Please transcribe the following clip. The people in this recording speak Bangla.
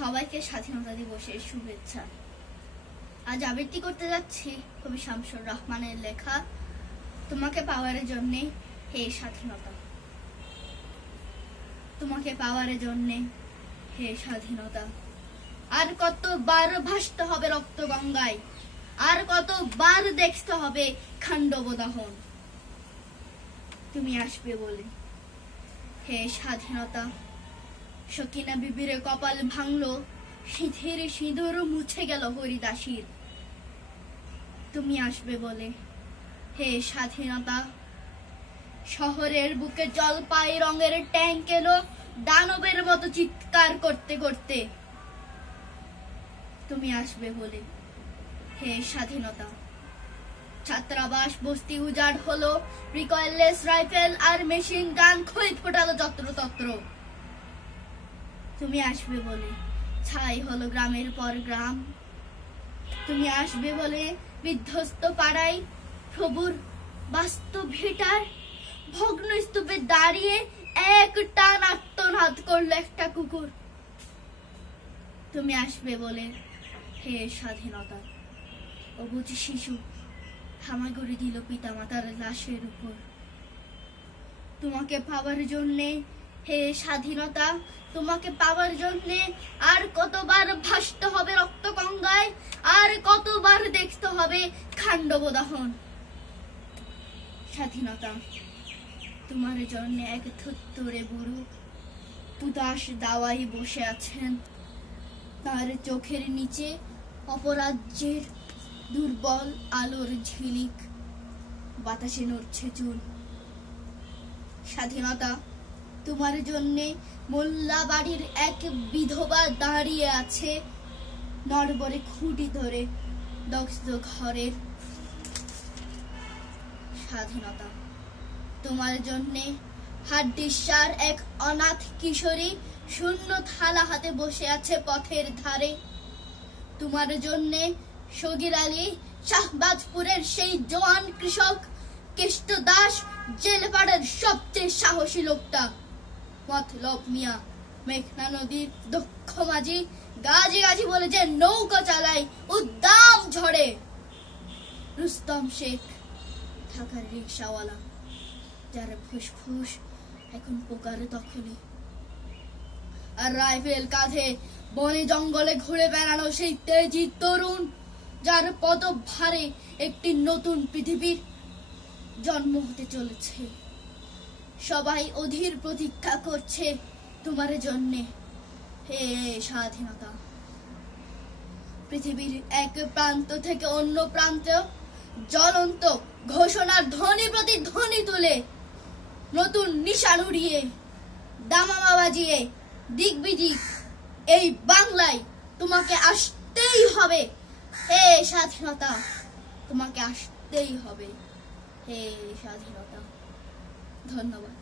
সবাইকে স্বাধীনতা দিবসের শুভেচ্ছা। আজ আবৃত্তি করতে যাচ্ছি কবি শামসুর রহমানের লেখা তোমাকে পাওয়ার জন্যে হে স্বাধীনতা। তোমাকে পাওয়ার জন্যে হে স্বাধীনতা। আর কতবার ভাসতে হবে রক্ত গঙ্গায়, আর কতবার দেখতে হবে খান্ডব দহন। তুমি আসবে বলে হে স্বাধীনতা। সকিনা বিবির কপাল ভাঙলো, সিঁথির সিঁদুর মুছে গেল হরিদাসীর। তুমি আসবে বলে হে স্বাধীনতা। শহরের বুকে জলপাই রঙের ট্যাঙ্ক এলো দানবের মতো চিৎকার করতে করতে। তুমি আসবে বলে হে স্বাধীনতা। ছাত্রাবাস বস্তি উজাড় হলো, রিকয়েললেস রাইফেল আর মেশিন গান খই ফোটালো যত্রতত্র। তুমি আসবে বলে ছাই হলো গ্রামের পর গ্রাম। তুমি আসবে বলে বিধ্বস্ত পাড়ায় প্রভুর বাস্তব ভিটার ভগ্ন স্তূপে দাঁড়িয়ে এক টান আত্মনাদ করলো একটা কুকুর। তুমি আসবে বলে হে স্বাধীনতা। অবুঝ শিশু হামাগুড়ি দিল পিতা মাতার লাশের উপর। তোমাকে পাওয়ার জন্যে হে স্বাধীনতা। তোমাকে পাওয়ার জন্যে আর কতবার ভাসতে হবে রক্ত গঙ্গায়, আর কতবার দেখতে হবে খান্ডব দহন। স্বাধীনতা তোমার জন্য এক থুত্তুরে বুড়ো উদাস দাওয়াই বসে আছেন। তার চোখের নিচে অপরাজ্যের দুর্বল আলোর ঝিলিক, বাতাসে নড়ছে চুল। স্বাধীনতা তোমার জন্যে মোল্লা বাড়ির এক বিধবা দাঁড়িয়ে আছে নড়বড়ে খুঁটি ধরে দগ্ধ ঘরের। স্বাধীনতা তোমার জন্যে হাড্ডিসার এক অনাথ কিশোরী শূন্য থালা হাতে বসে আছে পথের ধারে। তোমার জন্যে সগির আলী শাহবাজপুরের সেই জওয়ান কৃষক কেষ্ট দাস জেলপাড়ার সবচেয়ে সাহসী লোকটা। মতলব মিয়া মেঘনা নদীর দক্ষ মাঝি গাজি গাজি বলে যে নৌকা চালায় উদ্দাম ঝড়ে। রুস্তম শেখ ঢাকার রিক্সাওয়ালা, যার ফুসফুস এখন পোকার দখলে। আর রাইফেল কাঁধে বনে জঙ্গলে ঘুরে বেড়ানো সেই তেজি তরুণ, যার পদভারে একটি নতুন পৃথিবীর জন্ম হতে চলেছে। সবাই অধীর প্রতীক্ষা করছে তোমার জন্যে হে স্বাধীনতা। পৃথিবীর এক প্রান্ত থেকে অন্য প্রান্ত জ্বলন্ত ঘোষণার ধ্বনি প্রতি ধ্বনি তুলে, নতুন নিশান উড়িয়ে, দামামা বাজিয়ে দিগবিদিক এই বাংলায় তোমাকে আসতেই হবে হে স্বাধীনতা। তোমাকে আসতেই হবে হে স্বাধীনতা। ধন্যবাদ।